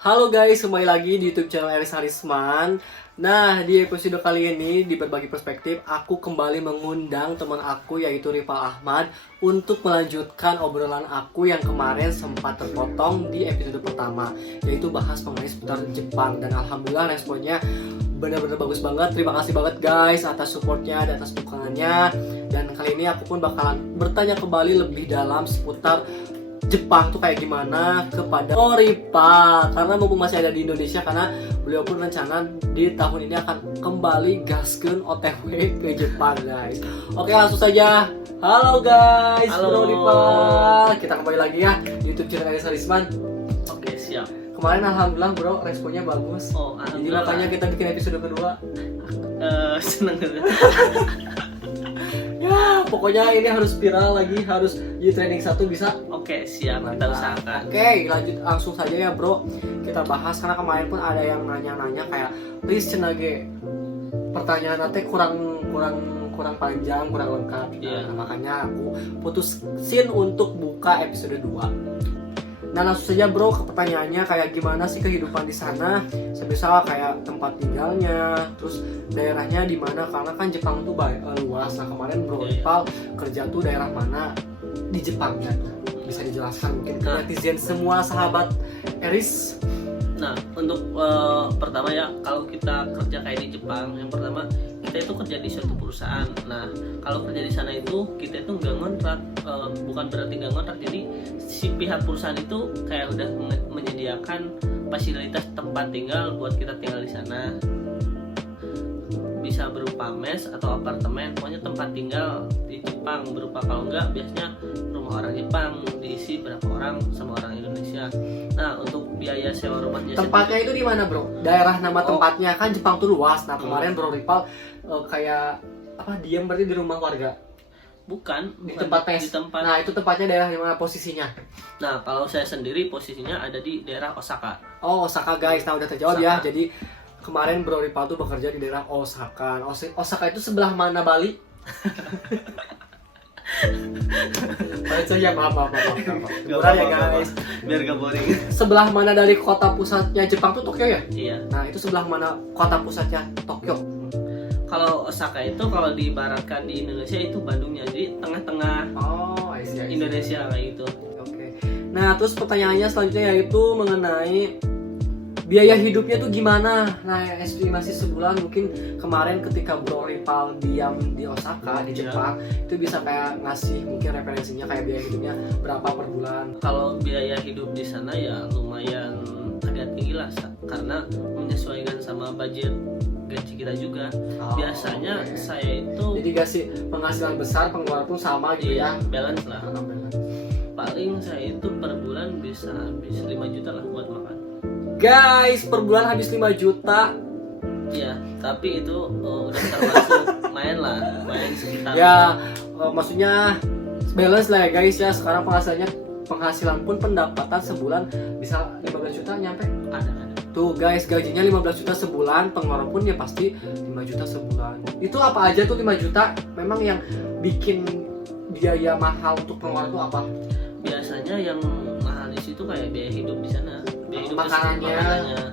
Halo guys, kembali lagi di YouTube channel Eris Harisman. Nah, di episode kali ini di Berbagi Perspektif, aku kembali mengundang teman aku yaitu Rifal Ahmad untuk melanjutkan obrolan aku yang kemarin sempat terpotong di episode pertama, yaitu bahas mengenai seputar Jepang. Dan alhamdulillah responnya benar-benar bagus banget. Terima kasih banget guys atas supportnya dan atas dukungannya. Dan kali ini aku pun bakalan bertanya kembali lebih dalam seputar Jepang tuh kayak gimana kepada Rifal, karena mumpung masih ada di Indonesia, karena beliau pun rencana di tahun ini akan kembali gaskeun OTW ke Jepang guys. Oke, langsung saja. Halo guys, Halo. Bro Rifal. Kita kembali lagi ya di YouTube channel Eris Harisman. Oke, siap. Kemarin alhamdulillah bro, responnya bagus. Oh, Jadi alhamdulillah. makanya kita bikin episode kedua. Seneng banget. Ya, pokoknya ini harus viral lagi, harus di trending satu bisa. Oke, siap. Kita usahakan. Oke, lanjut langsung saja ya bro. Kita bahas karena kemarin pun ada yang nanya-nanya kayak, please cenage pertanyaan nanti kurang panjang, kurang lengkap. Iya. Nah, makanya aku putusin untuk buka episode 2. Nah, langsung saja bro ke pertanyaannya, kayak gimana sih kehidupan di sana, semisal kayak tempat tinggalnya, terus daerahnya di mana, karena kan Jepang tuh luas. Nah, kemarin bro Rifal kerja tuh daerah mana di Jepangnya tuh, bisa dijelaskan mungkin ke netizen semua sahabat Eris. Nah, untuk pertama ya, kalau kita kerja kayak di Jepang, yang pertama kita itu kerja di suatu perusahaan. Nah, kalau kerja di sana itu kita itu nggak ngontrak, bukan berarti nggak ngontrak. Jadi si pihak perusahaan itu kayak udah menyediakan fasilitas tempat tinggal buat kita tinggal di sana. Bisa berupa mes atau apartemen, pokoknya tempat tinggal di Jepang berupa, kalau enggak biasanya rumah orang Jepang diisi berapa orang sama orang Indonesia. Nah, untuk biaya sewa rumahnya Tempatnya itu di mana bro? Daerah nama tempatnya kan Jepang tuh luas. Nah, kemarin bro Rifal kayak apa, diam berarti di rumah warga? bukan Di tempat mes. di tempat. Nah, itu tempatnya daerah di mana posisinya? Nah, kalau saya sendiri posisinya ada di daerah Osaka. Oh, Osaka guys. Nah, udah terjawab ya. Osaka. Jadi kemarin bro Rifal tuh bekerja di daerah Osaka. Osaka itu sebelah mana Bali? Baca ya, maaf. Beneran ya guys. Biar gak boring. Sebelah mana dari kota pusatnya Jepang tuh Tokyo ya? Iya. Nah, itu sebelah mana kota pusatnya Tokyo? Kalau Osaka itu kalau diibaratkan di Indonesia itu Bandungnya, jadi tengah-tengah Oh, I see. Indonesia kayak gitu. Oke. Nah, terus pertanyaannya selanjutnya yaitu mengenai biaya hidupnya tuh gimana? Nah, estimasi sebulan mungkin kemarin ketika Bro Rifal diam di Osaka di Jepang, itu bisa kayak ngasih mungkin referensinya kayak biaya hidupnya berapa per bulan. Kalau biaya hidup di sana ya lumayan agak tinggi lah, karena menyesuaikan sama budget gaji kita juga. Oh, Biasanya oke. saya itu Jadi kasih penghasilan besar, pengeluaran pun sama gitu ya. balance lah. Alhamdulillah. Paling saya itu per bulan bisa habis 5 juta lah buat makan. Guys, per bulan habis 5 juta. Iya, tapi itu udah termasuk main sekitar. Ya, maksudnya balance lah ya guys ya. Sekarang penghasilan pun pendapatan sebulan bisa 15 juta nyampe. Ada. Tuh guys, gajinya 15 juta sebulan, pengeluaran pun ya pasti 5 juta sebulan. Itu apa aja tuh 5 juta? Memang yang bikin biaya mahal untuk pengeluaran itu apa? Biasanya yang mahal di situ kayak biaya hidup di sana. Biaya hidup Makanannya,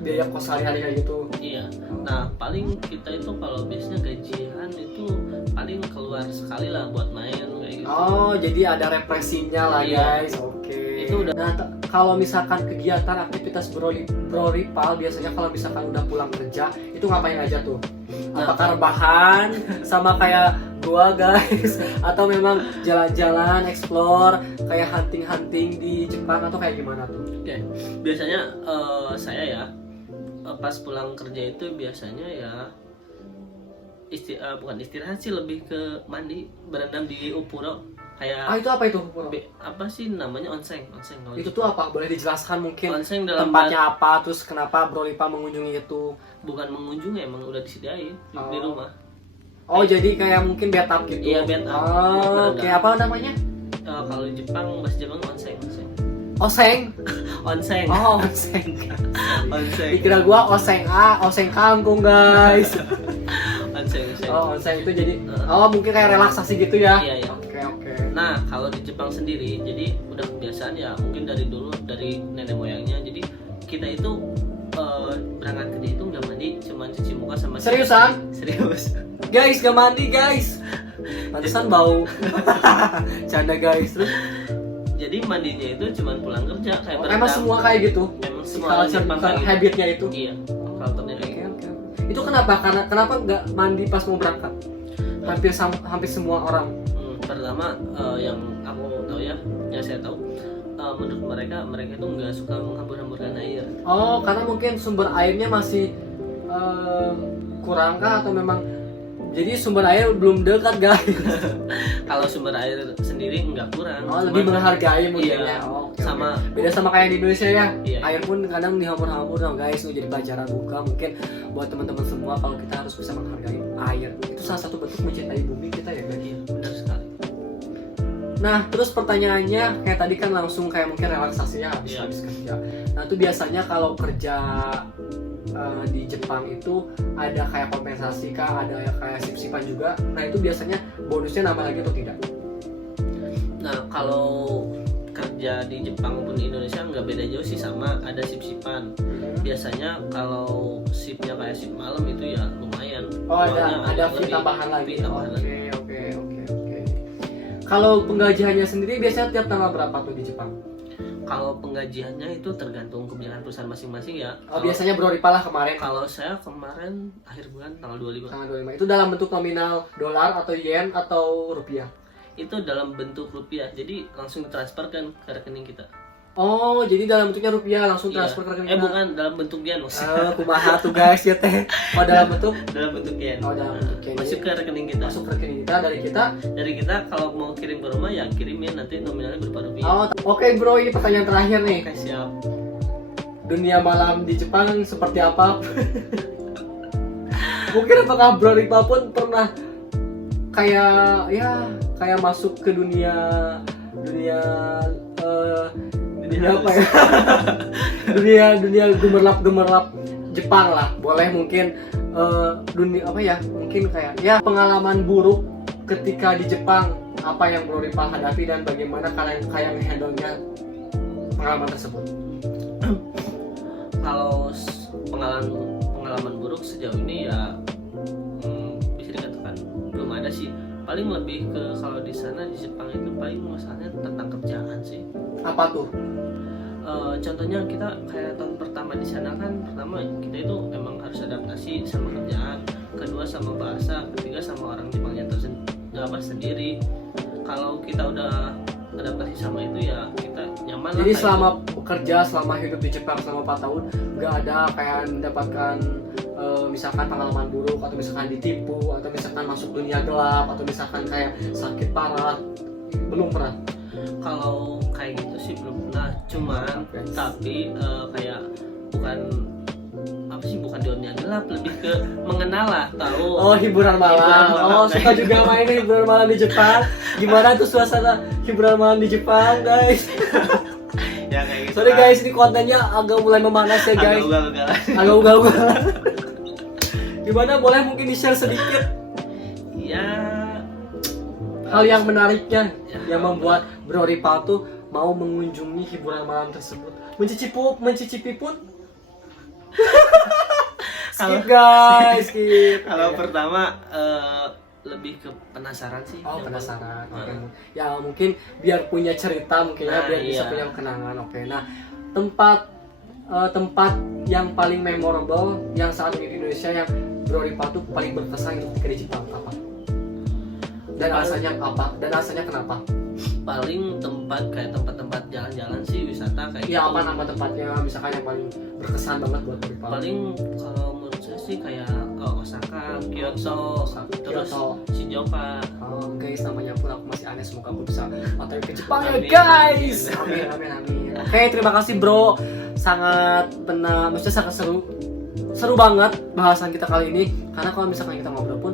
biaya kos sehari-hari kayak gitu. Iya. Nah, paling kita itu kalau biasanya gajian itu paling keluar sekali lah buat main kayak gitu. Oh, jadi ada represinya lah Iya. guys. Oke. Itu udah. Nah, kalau misalkan kegiatan aktivitas Bro Rifal biasanya kalau misalkan udah pulang kerja, itu ngapain aja tuh? Apakah rebahan sama kayak gua guys, atau memang jalan-jalan, explore, kayak hunting di Jepang, atau kayak gimana tuh? Oke. Biasanya saya ya pas pulang kerja itu biasanya ya bukan istirahat sih, lebih ke mandi, berendam di Upuro. Kayak Itu apa itu? apa sih namanya, onsen kalau Itu tuh apa? Boleh dijelaskan mungkin onsen dalam tempatnya apa, terus kenapa Bro Rifal mengunjungi itu? bukan mengunjungi, emang udah disediain di rumah. Oh, jadi kayak mungkin bathtub gitu? Iya, bathtub. Oh, oke. Apa namanya? Kalau di Jepang, bahasa Jepang onsen. Oseng? Onsen. Oh, oseng. Onsen. Dikira gua oseng oseng kangkung guys. Onsen. Oh, oseng itu jadi mungkin kayak relaksasi gitu ya? Iya. Oke. Nah, kalau di Jepang sendiri, jadi udah kebiasaan ya, mungkin dari dulu dari nenek moyangnya. Jadi kita itu berangkat kerja itu nggak mandi, cuma cuci muka sama Seriusan? serius. Guys, gak mandi guys. Pantesan bau. Canda guys. Terus Jadi mandinya itu cuma pulang kerja kayak emang berendam. semua kayak gitu. Emang semua Culture, Jepang kayak gitu. habitnya itu. Iya, culture-nya kayak Oke, gitu. oke. Itu kenapa? Karena kenapa nggak mandi pas mau berangkat? Hampir semua orang. Pertama yang aku tahu ya, yang saya tahu menurut mereka itu nggak suka menghambur-hamburkan air. Oh, karena mungkin sumber airnya masih kurang kah atau memang jadi sumber air belum dekat guys? Kalau sumber air sendiri nggak kurang. Oh, cuman- lebih menghargai mungkin Iya, ya. Oh, oke, sama oke. Beda sama kayak di Indonesia ya. Iya. Air pun kadang dihambur-hambur dong guys. Itu jadi pelajaran buka mungkin buat teman-teman semua kalau kita harus bisa menghargai air. Itu salah satu bentuk mencintai bumi kita ya guys. Iya, benar sekali. Nah, terus pertanyaannya kayak tadi kan langsung kayak mungkin relaksasi ya habis Iya. kerja. Nah, itu biasanya kalau kerja di Jepang itu ada kayak kompensasi kah, ada kayak sip-sipan juga. Nah, itu biasanya bonusnya nambah lagi atau tidak? Nah, kalau kerja di Jepang maupun di Indonesia nggak beda jauh sih, sama ada sip-sipan. Biasanya kalau sipnya kayak sip malam itu ya lumayan. Oh, ada Uangnya fee lebih. tambahan lagi. Fee tambahan lagi. Oke. Kalau penggajiannya sendiri biasanya tiap tanggal berapa tuh di Jepang? Kalau penggajiannya itu tergantung kebijakan perusahaan masing-masing ya. Oh, biasanya Bro Ripa lah kemarin Kalau saya kemarin akhir bulan tanggal 25 tanggal 25. Itu dalam bentuk nominal dolar atau yen atau rupiah? itu dalam bentuk rupiah, jadi langsung ditransfer kan ke rekening kita. Oh, jadi dalam bentuknya rupiah langsung Iya. transfer ke rekening kita. Bukan dalam bentuk yen, maksudnya. Kumaha tuh guys ya teh. Oh, dalam bentuk Dalam bentuk yen. Oh, dalam bentuk yen. Masuk ke rekening kita. masuk ke rekening kita dari kita. Dari kita kalau mau kirim ke rumah ya kirimin, nanti nominalnya berupa rupiah. Oh, oke Bro, ini pertanyaan terakhir nih. Oke, siap. Dunia malam di Jepang seperti apa? Mungkin apakah Bro Ripa pun pernah kayak masuk ke dunia dunia apa ya? dunia gemerlap Jepang lah. Boleh mungkin dunia apa ya? Mungkin kayak ya pengalaman buruk ketika di Jepang, apa yang Bro Ripa hadapi dan bagaimana kalian kayak ngehandle-nya pengalaman tersebut. Kalau pengalaman buruk sejauh ini ya bisa dikatakan belum ada sih. Paling lebih ke kalau di sana di Jepang itu paling masalahnya tentang kerjaan sih. Apa tuh? Contohnya kita kayak tahun pertama di sana kan, pertama kita itu emang harus adaptasi sama kerjaan, kedua sama bahasa, ketiga sama orang Jepangnya sendiri. Kalau kita udah adaptasi sama itu ya kita nyaman lah. Jadi kayak selama bekerja, selama hidup di Jepang selama 4 tahun, nggak ada kayak mendapatkan misalkan pengalaman buruk atau misalkan ditipu atau misalkan masuk dunia gelap atau misalkan kayak sakit parah, belum pernah. Kalau kayak gitu sih belum pernah, cuman tapi kayak bukan dunia gelap, lebih ke mengenal lah, tahu. Oh, hiburan malam. Oh, suka juga main hiburan malam di Jepang. Gimana tuh suasana hiburan malam di Jepang, guys? Ya kayak gitu. Sorry guys, ini kontennya agak mulai memanas ya guys. Agak ugal-ugalan. Gimana, boleh mungkin di-share sedikit Ya, hal yang menariknya yang membuat Bro Ripa tuh mau mengunjungi hiburan malam tersebut. Mencicipi pun. Skip guys, skip. kalau pertama lebih ke penasaran sih. Oh, Yang penasaran. Oke. paling- Ya mungkin biar punya cerita mungkin ya, Nah, biar bisa iya. punya kenangan. Oke. Nah, tempat yang paling memorable yang saat ini di Indonesia yang Bro Ripa tuh paling berkesan itu ketika di Jepang apa? Dan alasannya apa? Dan alasannya kenapa? paling tempat jalan-jalan sih, wisata kayak Ya gitu. apa nama tempatnya misalkan yang paling berkesan banget buat Bro Ripa? Paling kalau menurut saya sih kayak Osaka, Kyoto, terus Kyoto. Shizuoka. Oh, guys, namanya pun aku masih aneh, semoga aku bisa otw ke Jepang ya Amin. guys. Amin. Oke, terima kasih Bro. Maksudnya sangat seru banget bahasan kita kali ini. Karena kalau misalkan kita ngobrol pun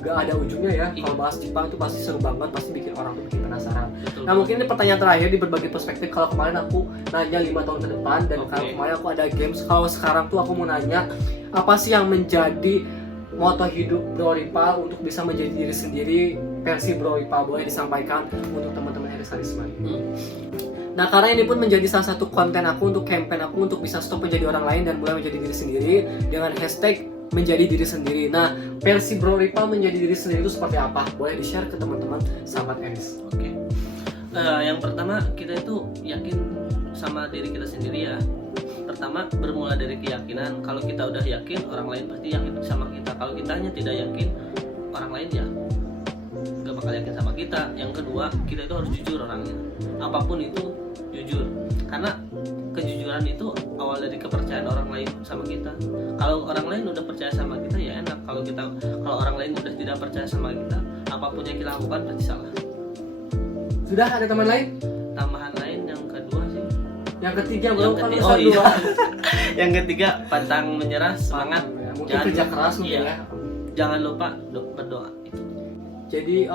gak ada ujungnya ya. Kalau bahas Jepang itu pasti seru banget, pasti bikin orang tuh bikin penasaran. Betul. Nah, mungkin ini pertanyaan terakhir di berbagai perspektif. Kalau kemarin aku nanya 5 tahun ke depan dan kalau kemarin aku ada games. Kalau sekarang tuh aku mau nanya apa sih yang menjadi moto hidup Bro Ripa untuk bisa menjadi diri sendiri versi Bro Ripa, boleh disampaikan untuk teman-teman Eris Harisman. Nah, karena ini pun menjadi salah satu konten aku untuk campaign aku untuk bisa stop menjadi orang lain dan mulai menjadi diri sendiri dengan hashtag menjadi diri sendiri. Nah, versi Bro Rival menjadi diri sendiri itu seperti apa? Boleh di-share ke teman-teman sahabat Eris. Oke. Yang pertama kita itu yakin sama diri kita sendiri ya. Pertama bermula dari keyakinan. Kalau kita udah yakin, orang lain pasti yakin sama kita. Kalau kita hanya tidak yakin, orang lain ya gak bakal yakin sama kita. Yang kedua, kita itu harus jujur orangnya. Apapun itu jujur. Karena kejujuran itu awal dari kepercayaan orang lain sama kita. Kalau orang lain udah percaya sama kita ya enak. Kalau orang lain udah tidak percaya sama kita, apapun yang kita lakukan pasti salah. Sudah ada teman lain? Tambahan lain yang kedua sih. Yang ketiga belum kan oh iya. Yang ketiga pantang menyerah, semangat. Mungkin kerja keras mungkin ya. Jangan lupa berdoa. Jadi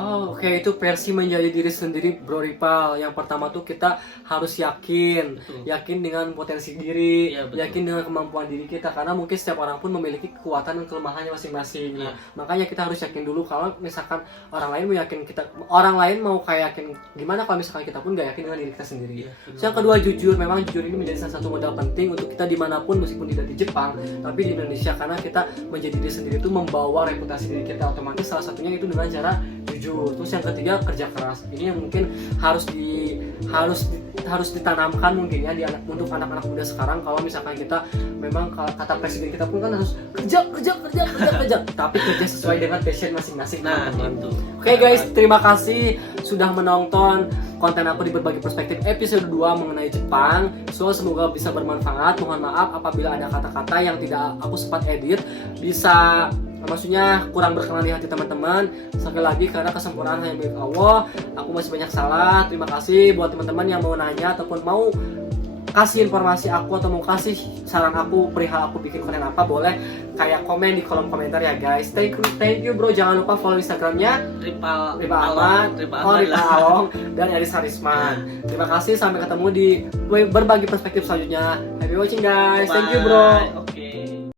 itu versi menjadi diri sendiri Bro Rival. Yang pertama tuh kita harus yakin, yakin dengan potensi diri, yakin dengan kemampuan diri kita. Karena mungkin setiap orang pun memiliki kekuatan dan kelemahannya masing-masing. Nah, makanya kita harus yakin dulu. Kalau misalkan orang lain mau yakin kita, orang lain mau kayak yakin gimana kalau misalkan kita pun nggak yakin dengan diri kita sendiri. Yang kedua jujur. Memang jujur ini menjadi salah satu modal penting untuk kita dimanapun, meskipun tidak di Jepang, tapi di Indonesia. Karena kita menjadi diri sendiri itu membawa reputasi diri kita otomatis. Salah satunya itu dengan cara jujur. Terus yang ketiga kerja keras. Ini yang mungkin harus ditanamkan mungkin ya untuk anak-anak muda sekarang. Kalau misalkan kita memang kata presiden kita pun kan harus kerja. Tapi kerja sesuai dengan passion masing-masing. Nah, itu. Oke guys, terima kasih sudah menonton konten aku di Berbagi Perspektif episode 2 mengenai Jepang. Semoga bisa bermanfaat. Mohon maaf apabila ada kata-kata yang tidak aku sempat edit, bisa maksudnya kurang berkenan di hati teman-teman. Sekali lagi karena kesempurnaan hanya milik Allah. Aku masih banyak salah. Terima kasih buat teman-teman yang mau nanya ataupun mau kasih informasi aku atau mau kasih saran aku perihal aku bikin konten apa, boleh kayak komen di kolom komentar ya guys. Thank you bro. Jangan lupa follow Instagramnya Rival Ahmad, Rival Along dan Eris Harisman. Terima kasih, sampai ketemu di Berbagi Perspektif selanjutnya. Happy watching guys. Thank you bro.